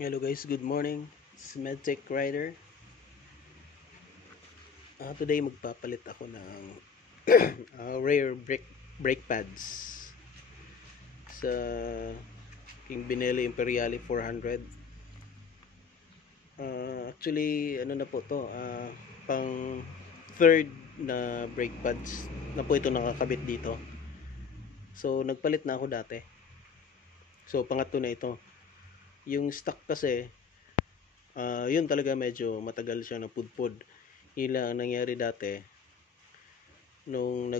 Hello guys, good morning. It's Medtech Rider. Today magpapalit ako ng rare brake pads sa King Benelli Imperiale 400. Actually, ano na po to, pang third na brake pads na po ito nakakabit dito. So, nagpalit na ako dati. So, pangatlo na ito. Yung stock kasi, yun talaga medyo matagal siya na pudpud. Yun lang ang nangyari dati nung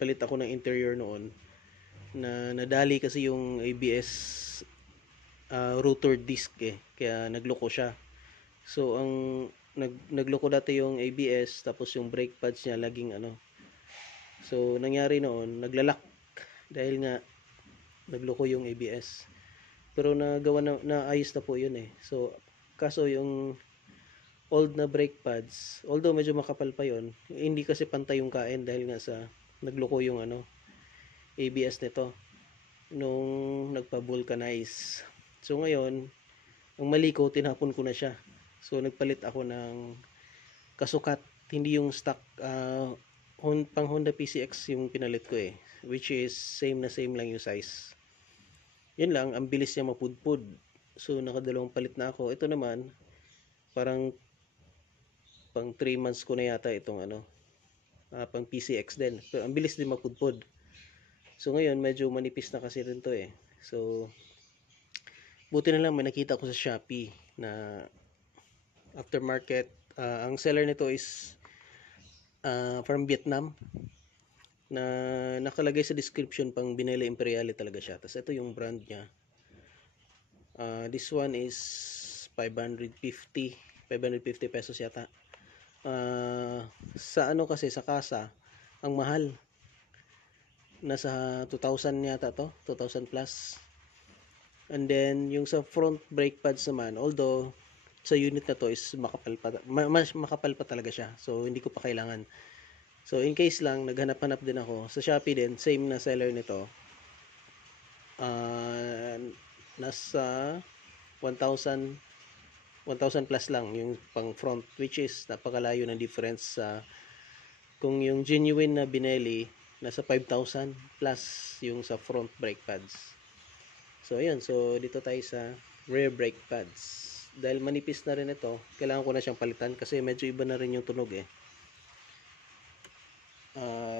palit ako ng interior noon, na nadali kasi yung ABS rotor disc kaya nagloko siya. So ang nagloko dati yung ABS, tapos yung brake pads niya laging so nangyari noon, naglalak dahil nga nagloko yung ABS. Pero nagawa na ayos na po yun So kaso yung old na brake pads, although medyo makapal pa yon, hindi kasi pantay yung kain dahil nga sa nagloko yung ABS nito nung nagpa-vulcanize. So ngayon, ang mali ko, tinapon ko na siya. So nagpalit ako ng kasukat, hindi yung stock pang Honda PCX yung pinalit ko which is same na same lang yung size. Yun lang, ang bilis niya mapudpud. So nakadalawang palit na ako. Ito naman, parang pang 3 months ko na yata itong pang PCX din. Pero ang bilis din mapudpud. So ngayon, medyo manipis na kasi rin to So buti na lang may nakita ko sa Shopee na aftermarket. Ang seller nito is from Vietnam, na nakalagay sa description pang Benelli Imperiale talaga siya. Tapos ito yung brand niya. This one is 550 pesos yata. Sa kasi sa kasa, ang mahal. Nasa 2,000 yata to, 2,000 plus. And then yung sa front brake pads naman, although sa unit na to is makapal pa, mas makapal pa talaga siya. So hindi ko pa kailangan. So in case lang, naghanap-hanap din ako sa Shopee din, same na seller nito. Nasa 1,000 plus lang yung pang front, which is napakalayo ng difference sa kung yung genuine na Benelli nasa 5,000 plus yung sa front brake pads. So ayun, so dito tayo sa rear brake pads. Dahil manipis na rin ito, kailangan ko na siyang palitan kasi medyo iba na rin yung tunog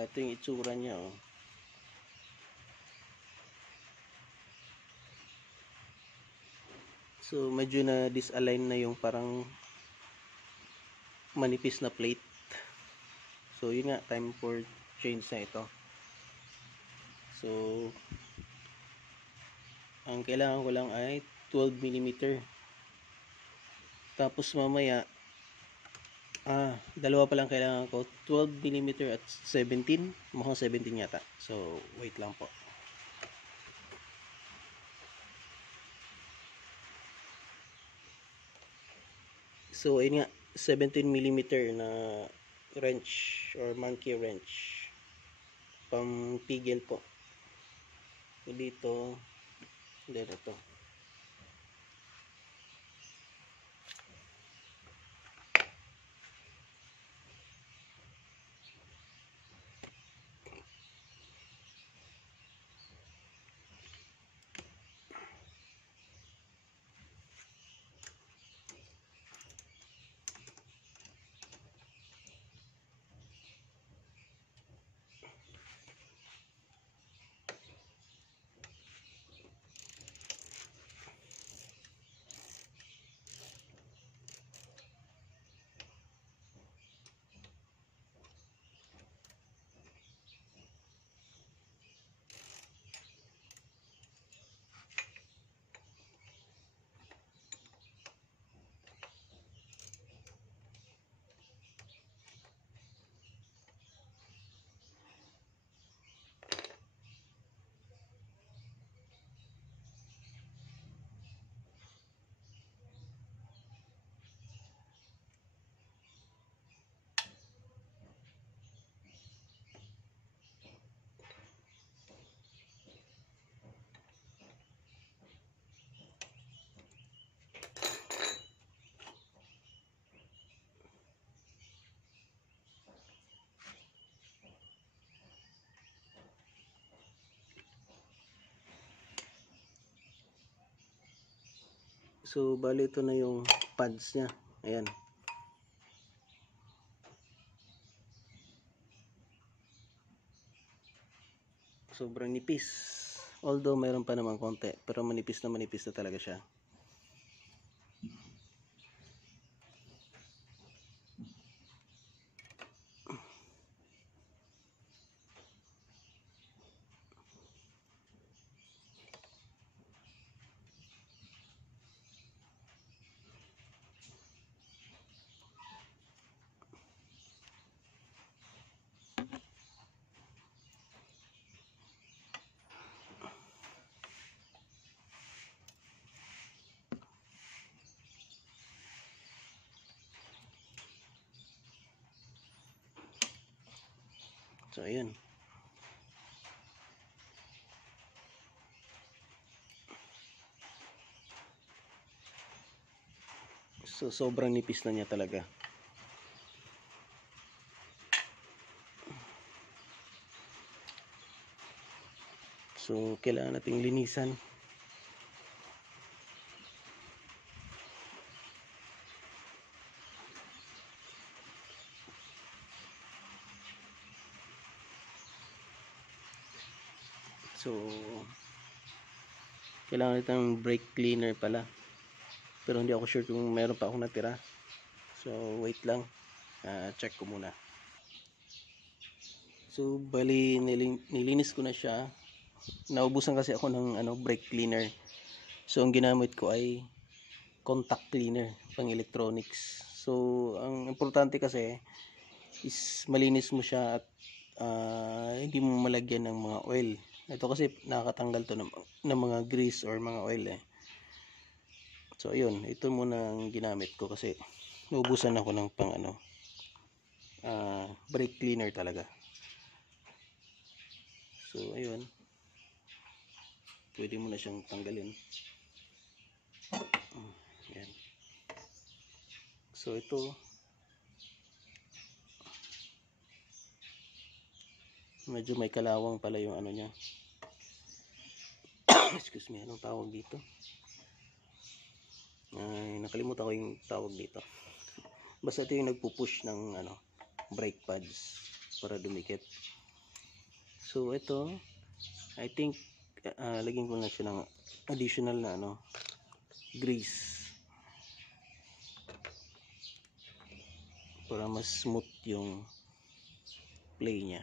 ito yung itsura niya So medyo na disalign na yung parang manipis na plate. So yun nga, time for change na ito. So ang kailangan ko lang ay 12mm. Tapos mamaya dalawa pa lang kailangan ko, 12mm at 17, mukhang 17 yata. So wait lang po. So ayun nga, 17mm na wrench or monkey wrench, pampigil po. Dito, ito. So bali ito na yung pads niya. Ayan. Sobrang nipis. Although mayroon pa naman konti, pero manipis na talaga siya. So ayun. So sobrang nipis na niya talaga. So kailangan nating linisan. So kailangan natin brake cleaner pala. Pero hindi ako sure kung meron pa akong natira. So wait lang. Check ko muna. So bali nilinis ko na siya. Naubusan kasi ako ng brake cleaner. So ang ginamit ko ay contact cleaner pang electronics. So ang importante kasi is malinis mo siya at hindi mo malagyan ng mga oil. Ito kasi nakakatanggal to ng mga grease or mga oil eh. So ayun, ito muna ang ginamit ko kasi naubusan ako ng pang brake cleaner talaga. So ayun, pwede mo na siyang tanggalin. Ayan. So ito, medyo may kalawang pala yung niya. Excuse me, anong tawag dito? Ay, nakalimutan ko yung tawag dito. Basta ito yung nagpupush ng brake pads para dumikit. So ito, I think lagyan ko na siya ng additional na grease para mas smooth yung play niya.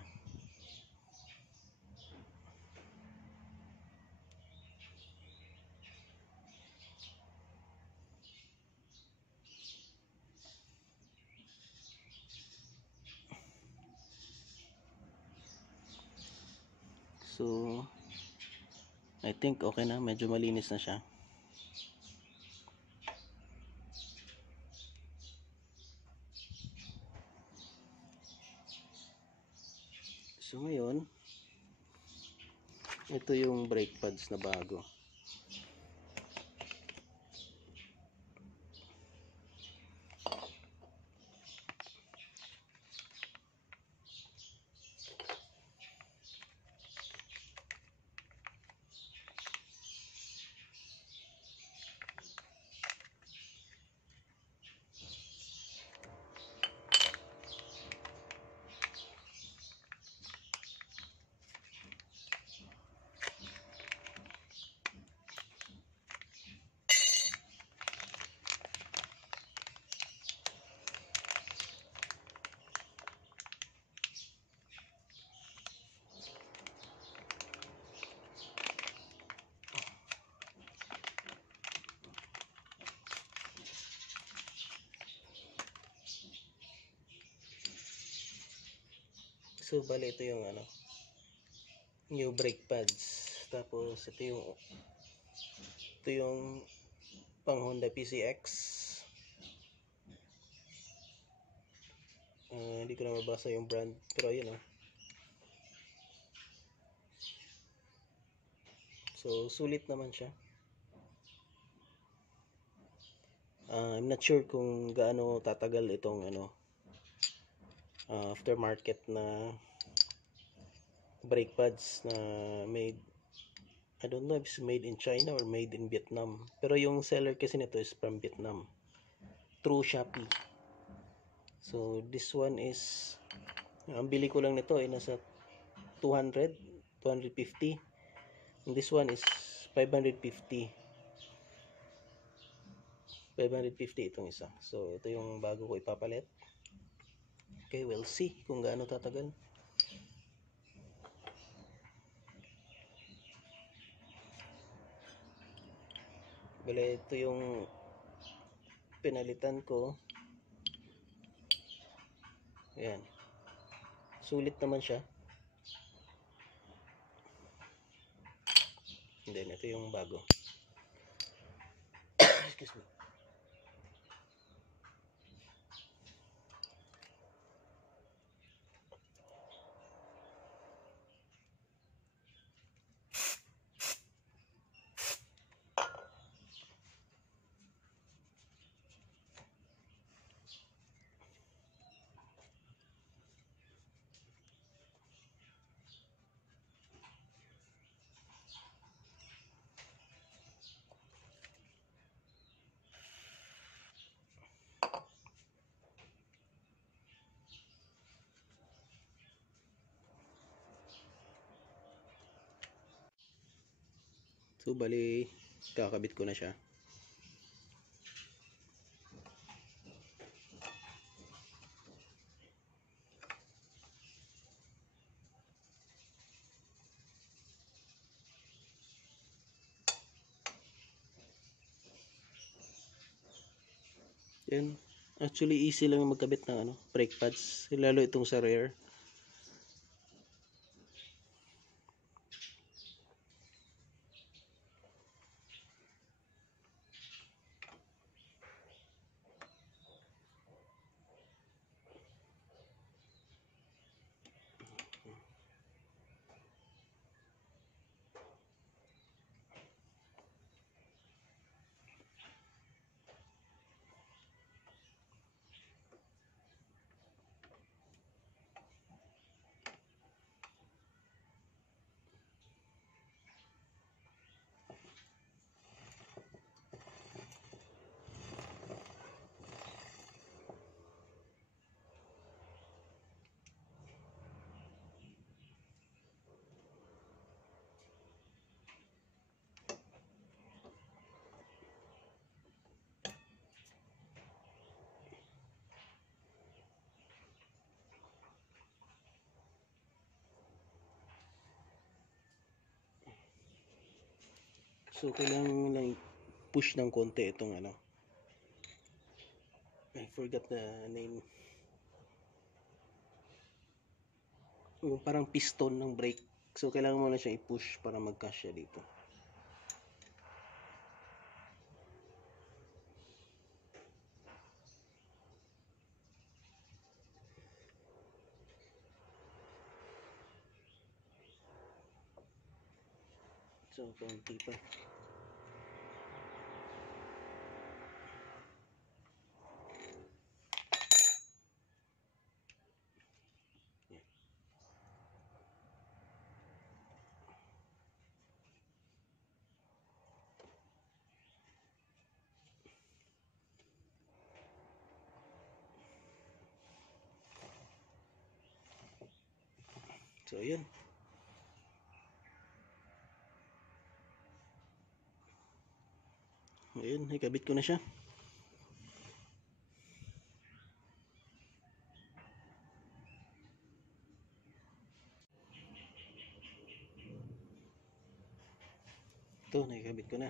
So I think okay na, medyo malinis na siya. So ngayon, ito yung brake pads na bago. So bali ito yung new brake pads. Tapos ito yung pang Honda PCX. Hindi ko na mabasa yung brand, pero ayun So sulit naman siya. I'm not sure kung gaano tatagal itong aftermarket na brake pads na made I don't know if it's made in China or made in Vietnam. Pero yung seller kasi nito is from Vietnam. Through Shopee. So, this one is, ang bili ko lang nito ay nasa 200, 250. And this one is 550. 550 itong isa. So, ito yung bago ko ipapalit. Okay, we'll see kung gaano tatagal. Bale, ito yung pinalitan ko. Ayan. Sulit naman siya. And then, ito yung bago. Excuse me. So, bali, kakabit ko na siya. Yan. Actually, easy lang magkabit ng brake pads. Lalo itong sa rear. So, kailangan lang push ng konti itong I forgot the name. Yung parang piston ng brake. So, kailangan mo na siyang i-push para magkasya dito. So, konti pa. So, yun. Ayun, ikabit ko na siya. Ito, nakikabit ko na.